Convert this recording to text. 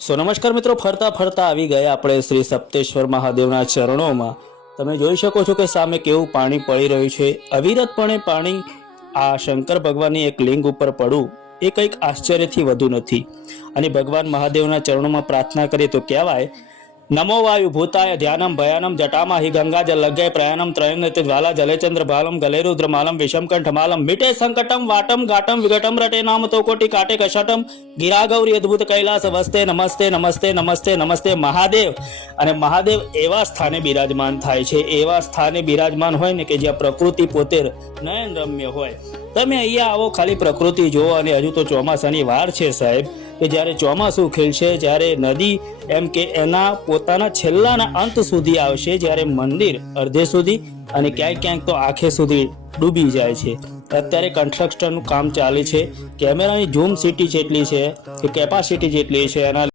નમસ્કાર મિત્રો, ફરતા ફરતા આવી ગયા આપણે શ્રી સપ્તેશ્વર મહાદેવના ચરણોમાં। તમે જોઈ શકો છો કે સામે કેવું પાણી પડી રહ્યું છે। અવિરતપણે પાણી આ શંકર ભગવાનની એક લિંગ ઉપર પડવું એ કંઈક આશ્ચર્યથી વધુ નથી। અને ભગવાન મહાદેવના ચરણોમાં પ્રાર્થના કરીએ તો કહેવાય, નમો વાયુ ભૂતાય ધ્યાનમ ભયાનમ જટામાં હિ ગંગા જલ લગ્ય પ્રયાણમ ત્રયમ નિત્ય જ્વાલા જલેચંદ્ર ભાલમ ગલે રુદ્રમાલમ વિષમ કંઠમાલમ મિટે સંકટમ વાટમ ઘાટમ વિઘટમ રટે નામ તો કોટી કાટે કશટમ ગિરા ગૌરી અદ્ભુત કૈલાસ વસ્તે નમસ્તે નમસ્તે નમસ્તે નમસ્તે મહાદેવ। અને મહાદેવ એવા સ્થાને બિરાજમાન થાય છે, એવા સ્થાને બિરાજમાન હોય ને કે જ્યાં પ્રકૃતિ પોતે નયન રમ્ય હોય। તમે અહીંયા આવો, ખાલી પ્રકૃતિ જુઓ। અને હજુ તો ચોમાસાની વાર છે સાહેબ, કે જ્યારે ચોમાસું ખીલશે, જ્યારે નદી એમ કે એના પોતાના છેલ્લાના અંત સુધી આવશે, જ્યારે મંદિર અડધે સુધી અને ક્યાંક ક્યાંક તો આખે સુધી ડૂબી જાય છે। અત્યારે કન્સ્ટ્રક્શનનું કામ ચાલે છે, કેમેરાની ઝૂમ સિટી જેટલી છે કે કેપેસિટી જેટલી છે, એના